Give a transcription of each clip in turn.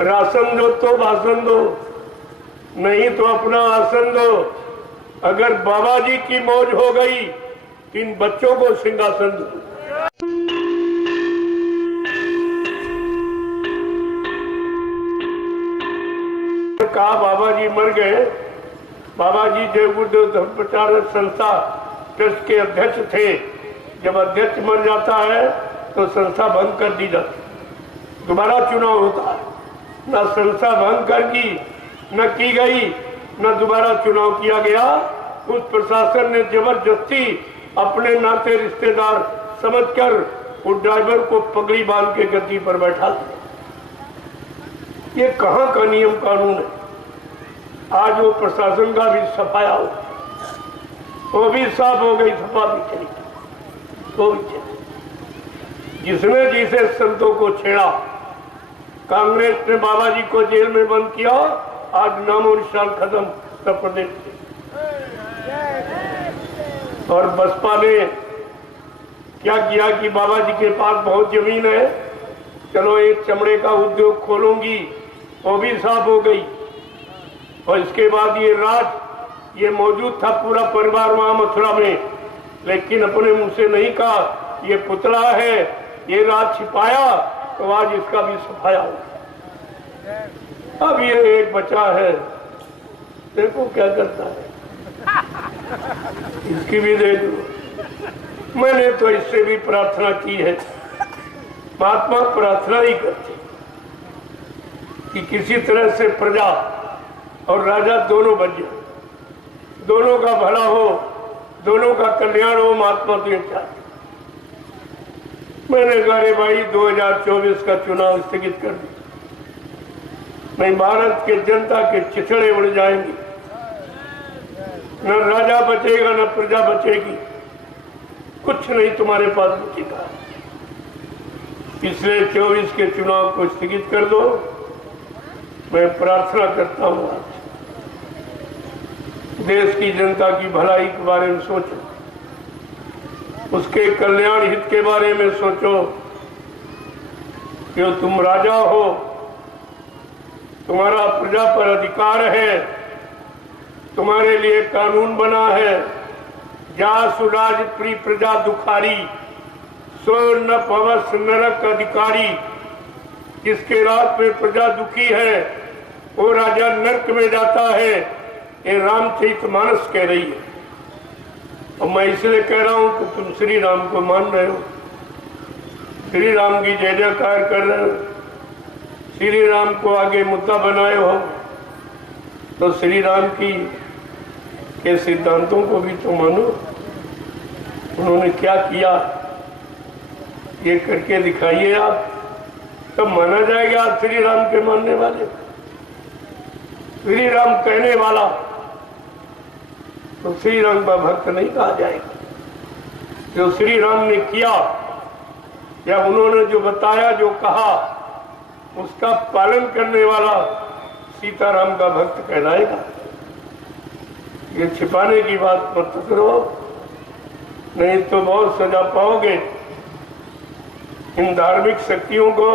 Ration दो तो भाषण दो, नहीं तो अपना आसन दो। अगर बाबा जी की मौज हो गई तो इन बच्चों को सिंहासन दो। कहा बाबा जी मर गए। बाबा जी देवगुरु धर्म प्रचार संस्था ट्रस्ट के अध्यक्ष थे। जब अध्यक्ष मर जाता है तो संस्था भंग कर दी जाती, दोबारा चुनाव होता है। न संस्था भंग कर न की गई, न दोबारा चुनाव किया गया। उस प्रशासन ने जबरदस्ती अपने नाते रिश्तेदार समझकर उस ड्राइवर को पगड़ी बांध के गद्दी पर बैठा दिया। ये कहां का नियम कानून है? आज वो प्रशासन का भी सफाया हो, वो भी साफ हो गई, सफा भी चली, वो भी चली। जिसने जिसे संतों को छेड़ा, कांग्रेस ने बाबा जी को जेल में बंद किया, आज नामो निशान खत्म उत्तर प्रदेश से। और बसपा ने क्या किया कि बाबा जी के पास बहुत जमीन है, चलो एक चमड़े का उद्योग खोलूंगी, वो भी साफ हो गई। और इसके बाद ये मौजूद था पूरा परिवार वहां मथुरा में, लेकिन अपने मुंह से नहीं कहा ये पुतला है, ये राज छिपाया, तो आज इसका भी सफाया हो। अब ये एक बचा है, देखो क्या करता है, इसकी भी दे दो। मैंने तो इससे भी प्रार्थना की है, महात्मा प्रार्थना ही करते कि किसी तरह से प्रजा और राजा दोनों बच जाए, दोनों का भला हो, दोनों का कल्याण हो। महात्मा तो ये चाहते। मैंने कहा रे भाई 2024 का चुनाव स्थगित कर दिया, नहीं भारत के जनता के चिथड़े उड़ जाएंगे, न राजा बचेगा न प्रजा बचेगी, कुछ नहीं तुम्हारे पास बचेगा। इसलिए 24 के चुनाव को स्थगित कर दो। मैं प्रार्थना करता हूं आज देश की जनता की भलाई के बारे में सोचो, उसके कल्याण हित के बारे में सोचो। कि तुम राजा हो, तुम्हारा प्रजा पर अधिकार है, तुम्हारे लिए कानून बना है, जासु राज प्री प्रजा दुखारी, स्वर्ण पवस नरक अधिकारी। जिसके रात में प्रजा दुखी है वो राजा नरक में जाता है, ये रामचरितमानस कह रही है। और मैं इसलिए कह रहा हूं कि तुम श्री राम को मान रहे हो, श्री राम की जय जयकार कर रहे हो, श्री राम को आगे मुद्दा बनाए हो, तो श्री राम की के सिद्धांतों को भी तो मानो। उन्होंने क्या किया ये करके दिखाइए आप, तब माना जाएगा आप श्री राम के मानने वाले। श्री राम कहने वाला तो श्री राम का भक्त नहीं कहा जाएगा। जो श्री राम ने किया या उन्होंने जो बताया, जो कहा, उसका पालन करने वाला सीताराम का भक्त कहलाएगा। ये छिपाने की बात मत करो, नहीं तो बहुत सजा पाओगे। इन धार्मिक शक्तियों को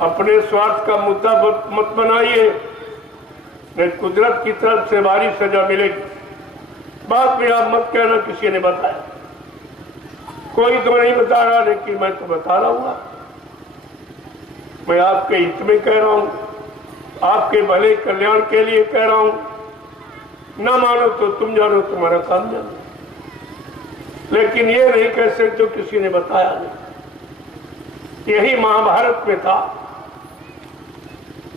अपने स्वार्थ का मुद्दा मत बनाइए, नहीं कुदरत की तरफ से भारी सजा मिलेगी। बात भी आप मत कहना किसी ने बताया, कोई तो नहीं बता रहा, लेकिन मैं तो बता रहा हूँ। मैं आपके हित में कह रहा हूँ, आपके भले कल्याण के लिए कह रहा हूँ। ना मानो तो तुम जानो, तुम्हारा काम जानो, लेकिन ये नहीं कह सकते किसी ने बताया नहीं। यही महाभारत में था,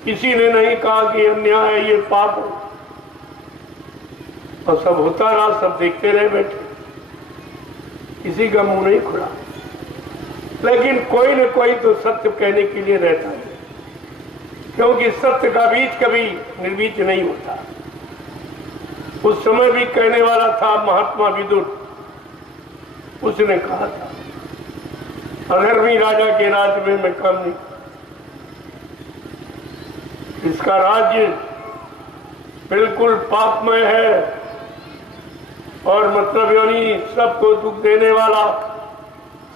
किसी ने नहीं कहा कि अन्याय है, ये पाप है, और सब होता रहा, सब देखते रहे बैठे, किसी का मुंह नहीं खुला। लेकिन कोई न कोई तो सत्य कहने के लिए रहता है, क्योंकि सत्य का बीज कभी निर्बीज नहीं होता। उस समय भी कहने वाला था महात्मा विदुर, उसने कहा था अधर्मी राजा के राज्य में मैं काम नहीं, इसका राज्य बिल्कुल पापमय है और मतलब यानी सबको दुख देने वाला,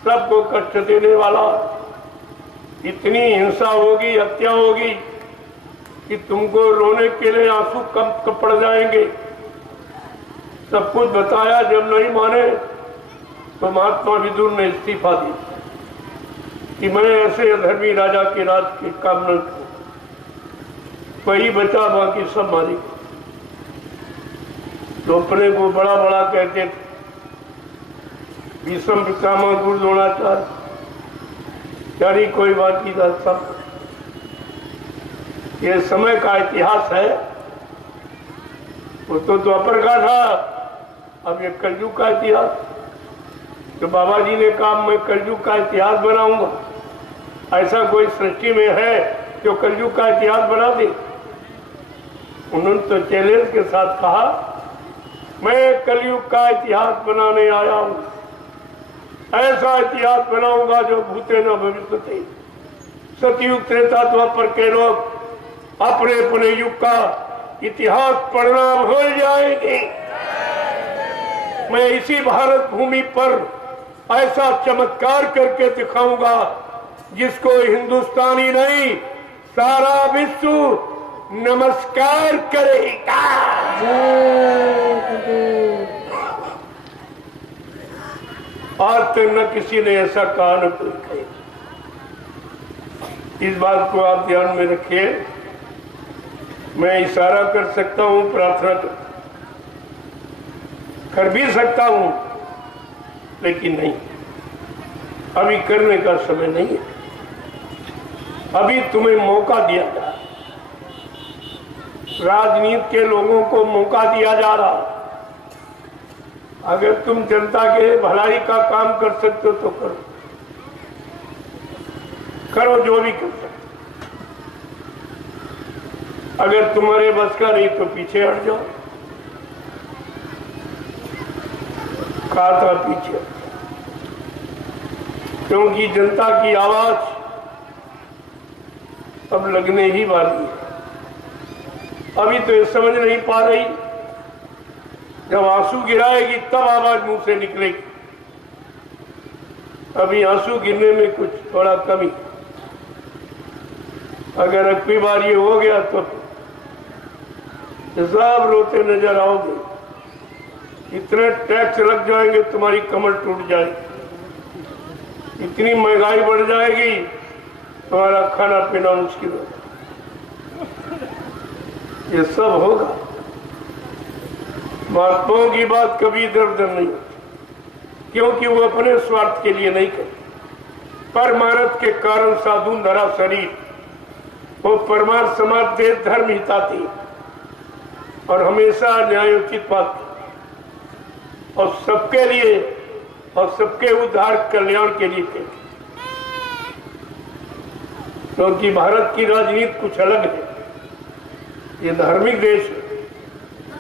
सबको कष्ट देने वाला, इतनी हिंसा होगी, हत्या होगी कि तुमको रोने के लिए आंसू कब पड़ जाएंगे। सब कुछ बताया, जब नहीं माने तो महात्मा विदुर ने इस्तीफा दी कि मैं ऐसे अधर्मी राजा के राज के काम न करूं। वही बचा, बाकी सब मारी। तो अपने को बड़ा बड़ा कहते थे, भीष्म पितामह गुरु द्रोणाचार्य, यानी कोई बाकी था। सब ये समय का इतिहास है। वो तो द्वापर का था, अब ये कलयुग का इतिहास। तो बाबा जी ने कहा मैं कलयुग का इतिहास बनाऊंगा। ऐसा कोई सृष्टि में है जो कलयुग का इतिहास बना दे? उन्होंने तो चैलेंज के साथ कहा मैं कलयुग का इतिहास बनाने आया हूं। ऐसा इतिहास बनाऊंगा जो भूते न भविष्यति। सतयुग त्रेता द्वापर के लोग अपने अपने युग का इतिहास पढ़ना भूल जाएंगे। मैं इसी भारत भूमि पर ऐसा चमत्कार करके दिखाऊंगा जिसको हिंदुस्तानी नहीं सारा विश्व नमस्कार करेगा। आज तक न किसी ने ऐसा कहा न कोई कहे। इस बात को आप ध्यान में रखिए। मैं इशारा कर सकता हूं, प्रार्थना कर भी सकता हूं, लेकिन नहीं, अभी करने का समय नहीं है। अभी तुम्हें मौका दिया जा रहा, राजनीति के लोगों को मौका दिया जा रहा। अगर तुम जनता के भलाई का काम कर सकते हो तो करो, करो जो भी कर सकते। अगर तुम्हारे बस का नहीं तो पीछे हट जाओ। कहा था पीछे, क्योंकि जनता की आवाज अब लगने ही वाली है। अभी तो ये समझ नहीं पा रही, जब आंसू गिराएगी तब आवाज मुंह से निकलेगी। अभी आंसू गिरने में कुछ थोड़ा कमी। अगर अगली बार ये हो गया तो सब रोते नजर आओगे। इतने टैक्स लग जाएंगे तुम्हारी कमर टूट जाएगी। इतनी महंगाई बढ़ जाएगी तुम्हारा खाना पीना मुश्किल होगा। ये सब होगा। महात्माओं की बात कभी इधर उधर नहीं होती, क्योंकि वो अपने स्वार्थ के लिए नहीं करते। परमार्थ के कारण साधु धरा शरीर, वो परमार्थ समाज देश धर्म हिताती और हमेशा न्यायोचित बात और सबके लिए और सबके उद्धार कल्याण के लिए थे। क्योंकि भारत की राजनीति कुछ अलग है। ये धार्मिक देश है,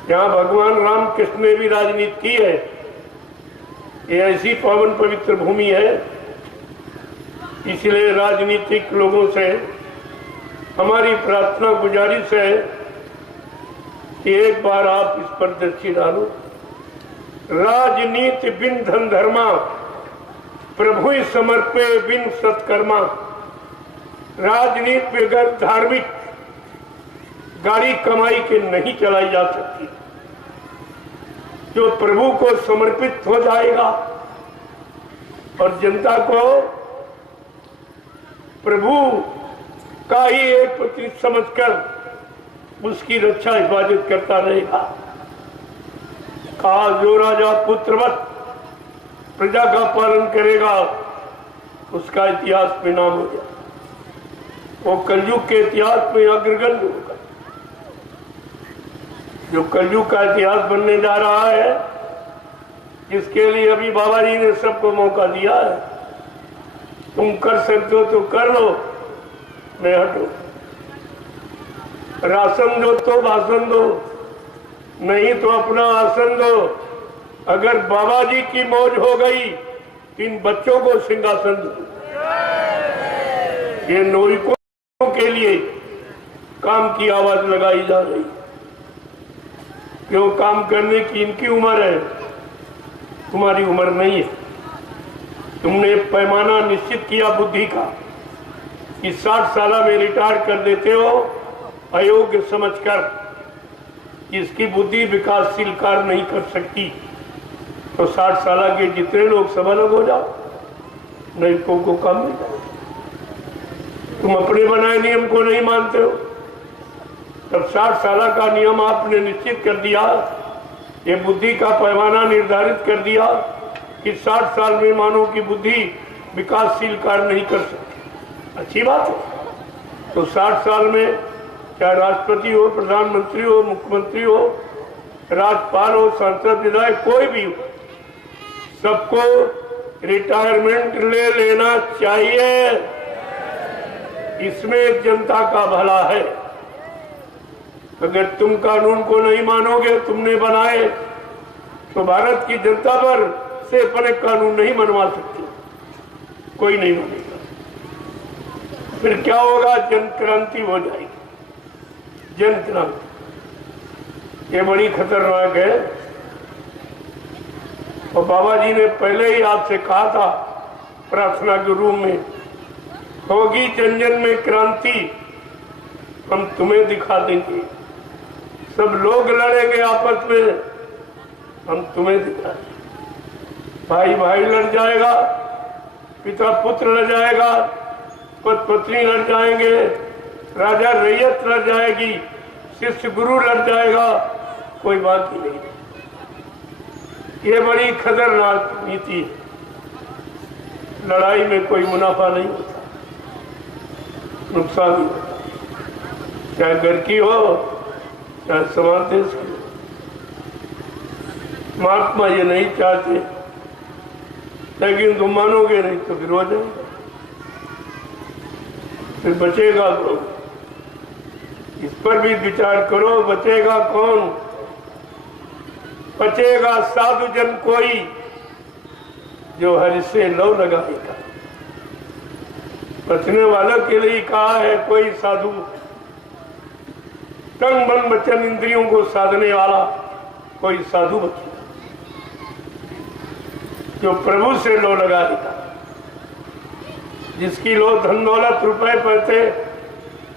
जहाँ भगवान राम कृष्ण ने भी राजनीति की है। ये ऐसी पावन पवित्र भूमि है, इसलिए राजनीतिक लोगों से हमारी प्रार्थना गुजारिश है कि एक बार आप इस पर दृष्टि डालो। राजनीति बिन धन धर्मा, प्रभु समर्पे बिन सत्कर्मा। राजनीति बगैर धार्मिक गाड़ी कमाई के नहीं चलाई जा सकती। जो प्रभु को समर्पित हो जाएगा और जनता को प्रभु का ही एक प्रतिनिधि समझकर उसकी रक्षा हिफाजत करता रहेगा। कहा जो राजा पुत्रवत प्रजा का पालन करेगा उसका इतिहास में नाम हो जाए। वो कलयुग के इतिहास में अग्रगण्य होगा। जो कलयुग का इतिहास बनने जा रहा है, जिसके लिए अभी बाबा जी ने सबको मौका दिया है। तुम कर सकते हो तो कर लो, मैं हटो। राशन दो तो भाषण दो, नहीं तो अपना आसन दो। अगर बाबा जी की मौज हो गई, इन बच्चों को सिंहासन दो। ये नागरिकों के लिए काम की आवाज लगाई जा रही। क्यों? काम करने की इनकी उम्र है, तुम्हारी उम्र नहीं है। तुमने पैमाना निश्चित किया बुद्धि का, कि 60 साल में रिटायर कर देते हो अयोग्य समझकर कि इसकी बुद्धि विकासशील कार्य नहीं कर सकती, तो 60 साल के जितने लोग सब अलग हो जाओ, नहीं को काम नहीं जाए। तुम अपने बनाए नियम को नहीं मानते हो, तब 60 साल का नियम आपने निश्चित कर दिया, ये बुद्धि का पैमाना निर्धारित कर दिया कि 60 साल में मानव की बुद्धि विकासशील कार्य नहीं कर सकती। अच्छी बात है। तो 60 साल में चाहे राष्ट्रपति हो, प्रधानमंत्री हो, मुख्यमंत्री हो, राज्यपाल हो, सांसद, विधायक, कोई भी हो, सबको रिटायरमेंट ले लेना चाहिए। इसमें जनता का भला है। अगर तुम कानून को नहीं मानोगे, तुमने बनाए, तो भारत की जनता पर से अपने कानून नहीं मनवा सकते, कोई नहीं मानेगा। फिर क्या होगा? जन क्रांति हो जाएगी, जन क्रांति। ये बड़ी खतरनाक है। और बाबा जी ने पहले ही आपसे कहा था प्रार्थना के रूम में, होगी जन जन में क्रांति, हम तुम्हें दिखा देंगे। सब लोग लड़ेंगे आपस में, हम तुम्हें दिखा देंगे। भाई भाई लड़ जाएगा, पिता पुत्र लड़ जाएगा, पति पत्नी लड़ जाएंगे, राजा रैयत लड़ जाएगी, शिष्य गुरु लड़ जाएगा, कोई बात ही नहीं। ये बड़ी खतरनाक नीति है। लड़ाई में कोई मुनाफा नहीं होता, नुकसान ही होता, चाहे घर की हो चाहे समाज देश की हो। महात्मा ये नहीं चाहते, लेकिन तुम मानोगे नहीं तो फिर हो जाएगा, फिर बचेगा कौन? इस पर भी विचार करो, बचेगा कौन? बचेगा साधु जन कोई जो हरि से लौ लगाएगा। बचने वालों के लिए कहा है कोई साधु, तन मन वचन इंद्रियों को साधने वाला कोई साधु बचेगा जो प्रभु से लो लगाएगा, जिसकी लो धन दौलत रुपए पैसे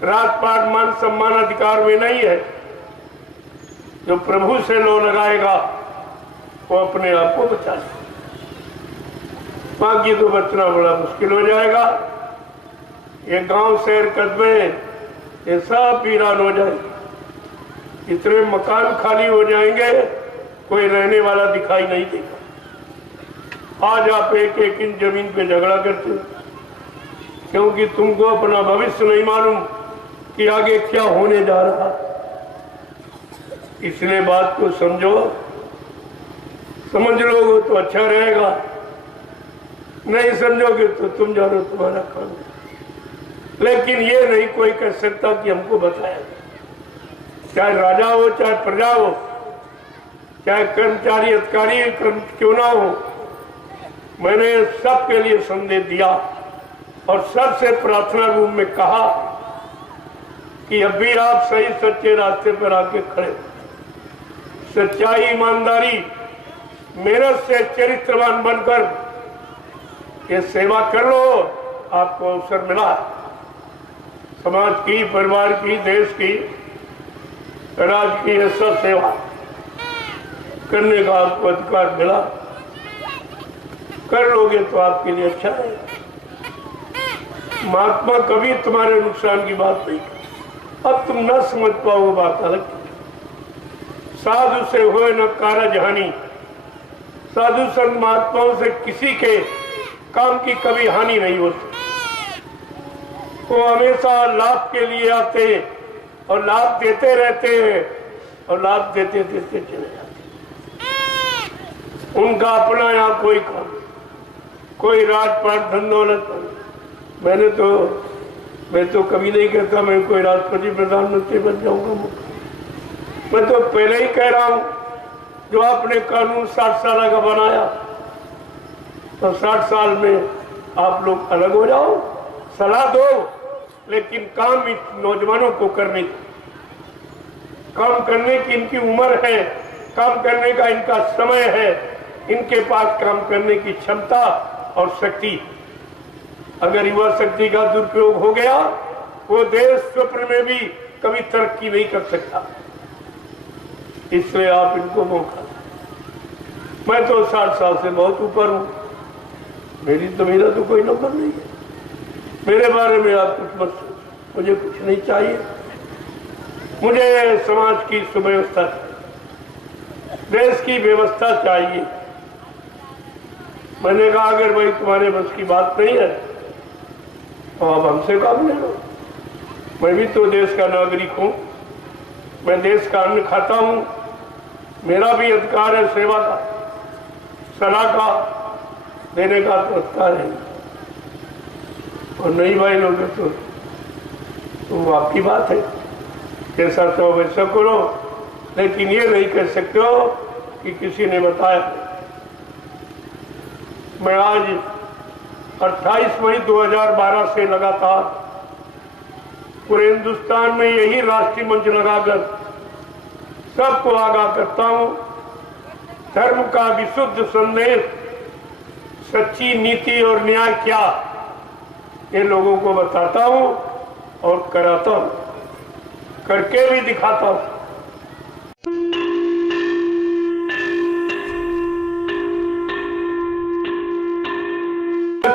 राजपाट मान सम्मान अधिकार में नहीं है। जो प्रभु से लो लगाएगा वो अपने आप को बचा लेगा, बाकी तो बचना बड़ा मुश्किल हो जाएगा। ये गांव शहर कस्बे ये सब वीरान हो जाएंगे, इतने मकान खाली हो जाएंगे, कोई रहने वाला दिखाई नहीं देगा। आज आप एक एक इंच जमीन पे झगड़ा करते हो, क्योंकि तुमको अपना भविष्य नहीं मालूम कि आगे क्या होने जा रहा। इसलिए बात को समझो, समझ लोगे तो अच्छा रहेगा, नहीं समझोगे तो तुम जानो तुम्हारा काम। लेकिन ये नहीं कोई कह सकता कि हमको बताया, चाहे राजा हो चाहे प्रजा हो, चाहे कर्मचारी अधिकारी क्यों ना हो, मैंने सबके लिए संदेश दिया और सबसे प्रार्थना रूम में कहा कि अब भी आप सही सच्चे रास्ते पर आके खड़े, सच्चाई ईमानदारी मेहनत से चरित्रवान बनकर ये सेवा कर लो। आपको अवसर मिला, समाज की, परिवार की, देश की, राज्य की ये सब सेवा करने का आपको अधिकार मिला, कर लोगे तो आपके लिए अच्छा है। महात्मा कभी तुम्हारे नुकसान की बात नहीं की। अब तुम न समझ पाओ बात अलग। साधु से होए न कारज हानि, साधु संत महात्माओं से किसी के काम की कभी हानि नहीं होती। वो हमेशा लाभ के लिए आते और लाभ देते रहते हैं और लाभ देते देते चले जाते। उनका अपना यहाँ कोई काम, कोई राजपाट धन दौलत। मैं तो कभी नहीं कहता मैं कोई राष्ट्रपति प्रधानमंत्री बन जाऊंगा। मैं तो पहले ही कह रहा हूं, जो आपने कानून 60 साल का बनाया, तो 60 साल में आप लोग अलग हो जाओ, सलाह दो, लेकिन काम नौजवानों को करने दो। काम करने की इनकी उम्र है, काम करने का इनका समय है, इनके पास काम करने की क्षमता और शक्ति। अगर युवा शक्ति का दुरुपयोग हो गया, वो देश स्वप्न में भी कभी तरक्की नहीं कर सकता। इसलिए आप इनको मौका। मैं तो 60 साल से बहुत ऊपर हूं, मेरा तो कोई नंबर नहीं है। मेरे बारे में आप कुछ मत सोचो, मुझे कुछ नहीं चाहिए। मुझे समाज की सुव्यवस्था चाहिए, देश की व्यवस्था चाहिए। मैंने कहा अगर भाई तुम्हारे बस की बात नहीं है तो आप हमसे काम ले लो। मैं भी तो देश का नागरिक हूं, मैं देश का अन्न खाता हूं, मेरा भी अधिकार है सेवा का, सलाह का देने का तो अधिकार है। और नहीं भाई लोग तो आपकी बात है, जैसा चाहो वैसा करो, लेकिन ये नहीं कह सकते हो कि किसी ने बताया। मैं आज 28 मई 2012 से लगातार पूरे हिंदुस्तान में यही राष्ट्रीय मंच लगाकर सबको आगाह करता हूं। धर्म का विशुद्ध संदेश, सच्ची नीति और न्याय क्या, ये लोगों को बताता हूं और कराता हूं, करके भी दिखाता हूं।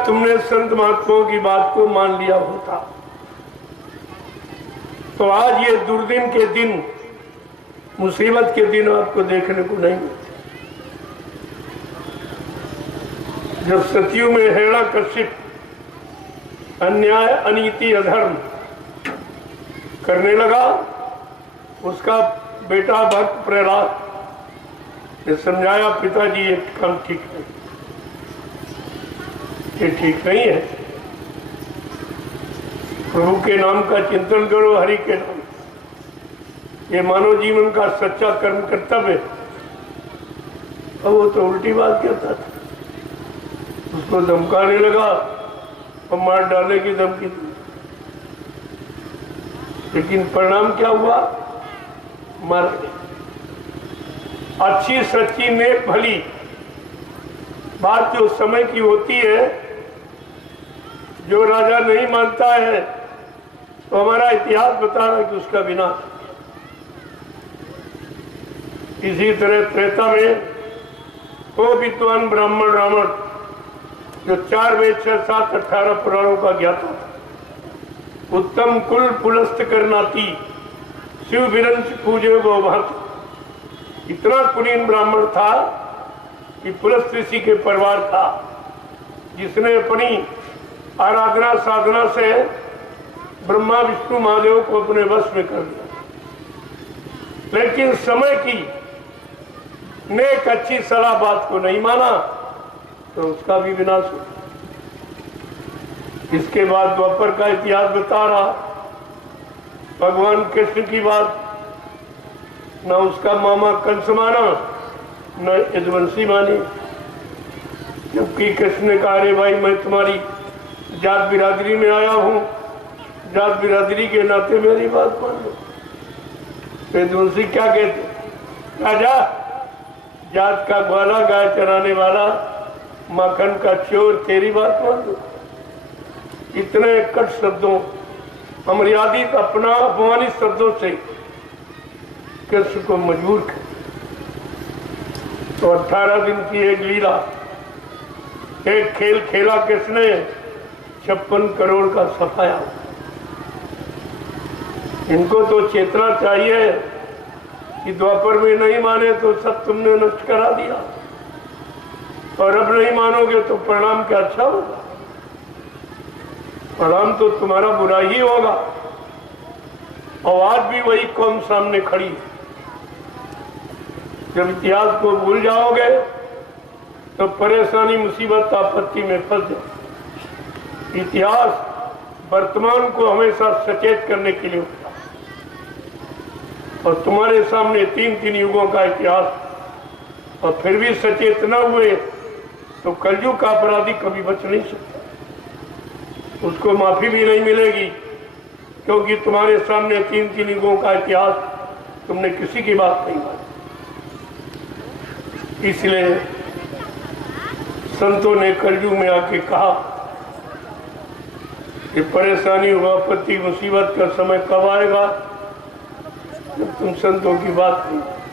तुमने संत महात्माओं की बात को मान लिया होता तो आज ये दुर्दिन के दिन, मुसीबत के दिन आपको देखने को नहीं मिलते। जब सतयुग में हिरण्यकशिप अन्याय, अनीति, अधर्म करने लगा, उसका बेटा भक्त प्रहलाद ने समझाया, पिताजी ये काम ठीक नहीं, ये ठीक नहीं है। प्रभु के नाम का चिंतन करो, हरि के नाम, ये मानव जीवन का सच्चा कर्म कर्तव्य। और वो तो उल्टी बात कहता था, उसको धमकाने लगा और मार डालने की धमकी दी। लेकिन परिणाम क्या हुआ? मर गए। अच्छी सच्ची नेक भली बात जो समय की होती है, जो राजा नहीं मानता है तो हमारा इतिहास बता रहा है कि उसका विनाश। इसी तरह त्रेता में वो विद्वान ब्राह्मण रावण जो 4 वेद 6 7 18 पुराणों का ज्ञाता था, उत्तम कुल पुलस्त करनाती, शिव विरंच पूजे गौभात, इतना कुलीन ब्राह्मण था कि पुलस्त ऋषि के परिवार था, जिसने अपनी आराधना साधना से ब्रह्मा विष्णु महादेव को अपने वश में कर दिया। लेकिन समय की नेक अच्छी सलाह बात को नहीं माना तो उसका भी विनाश हुआ। इसके बाद द्वापर का इतिहास बता रहा, भगवान कृष्ण की बात न उसका मामा कंस माना न यदुवंशी मानी, जबकि कृष्ण ने कहा, अरे भाई मैं तुम्हारी जात बिरादरी में आया हूं, जात बिरादरी के नाते मेरी बात मान लो। यदुवंशी क्या कहते, राजा जात का ग्वाला, गाय चराने वाला, माखन का चोर, तेरी बात मान लो। इतने कट शब्दों, अमर्यादित अपना अपमानित शब्दों से कृष्ण को मजबूर कर। तो 18 दिन की एक लीला, एक खेल खेला कृष्ण ने, 56 करोड़ का सफाया। इनको तो चेतना चाहिए कि द्वापर में नहीं माने तो सब तुमने नष्ट करा दिया, और अब नहीं मानोगे तो परिणाम क्या अच्छा होगा? परिणाम तो तुम्हारा बुरा ही होगा। और आज भी वही कौम सामने खड़ी है। जब इतिहास को भूल जाओगे तो परेशानी, मुसीबत, आपत्ति में फंस जाओ। इतिहास वर्तमान को हमेशा सचेत करने के लिए होता है, और तुम्हारे सामने 3 युगों का इतिहास, और फिर भी सचेत न हुए तो कलयुग का अपराधी कभी बच नहीं सकता, उसको माफी भी नहीं मिलेगी, क्योंकि तुम्हारे सामने 3 युगों का इतिहास, तुमने किसी की बात नहीं मानी। इसलिए संतों ने कलयुग में आके कहा ये परेशानी आपत्ति मुसीबत का समय कब आएगा जब तुम संतों की बात नहीं